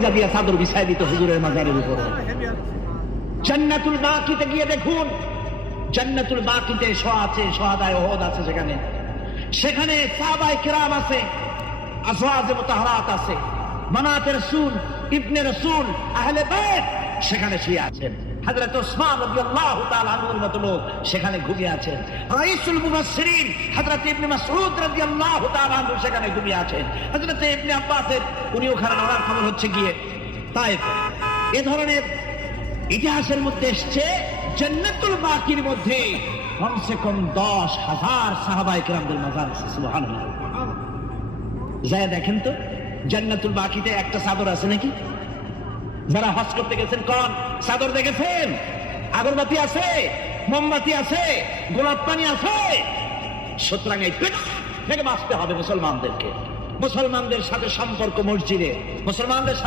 দিয়া চাদর বিছাই দিত হুজুরের মাজারের উপরে। জান্নাতুল বাকিতে গিয়ে দেখুন, জান্নাতুল বাকিতে শহাদায়ে উহুদ আছে, সেখানে সাহাবায়ে কিরাম আছে, আজওয়াজে মুতাহহারাত আছে, বানাতে রাসূল, ইবনে রাসূল, আহলে বাইত সেখানে শুয়ে আছেন। হযরত ওসমান রাদিয়াল্লাহু তাআলা আনহুর মতো লোক সেখানে ঘুমিয়ে আছেন। রাইসুল মুফাসসিরিন হযরত ইবনে মাসউদ রাদিয়াল্লাহু তাআলা আনহু সেখানে ঘুমিয়ে আছেন। হযরত ইবনে আব্বাসের উনি ওখানে মরার খবর হচ্ছে গিয়ে তায়েফ। এই ধরনের ইতিহাসের মধ্যে এসেছে জান্নাতুল বাকির মধ্যে কমসে কম 10,000 সাহাবায়ে কিরামদের মাজার আছে। সুবহানাল্লাহ। যায় দেখেন তো জান্নাতুল বাকিতে একটা চাদর আছে নাকি? যারা হজ করতে গেছেন কোন চাদর দেখেছেন? আগরবাতি আছে, মোমবাতি আছে, গোলাপ পানি আছে। সুতরাং এই পেট থেকে বাঁচতে হবে মুসলমানদের সাথে সম্পর্ক মসজিদে, মুসলমানদের সাথে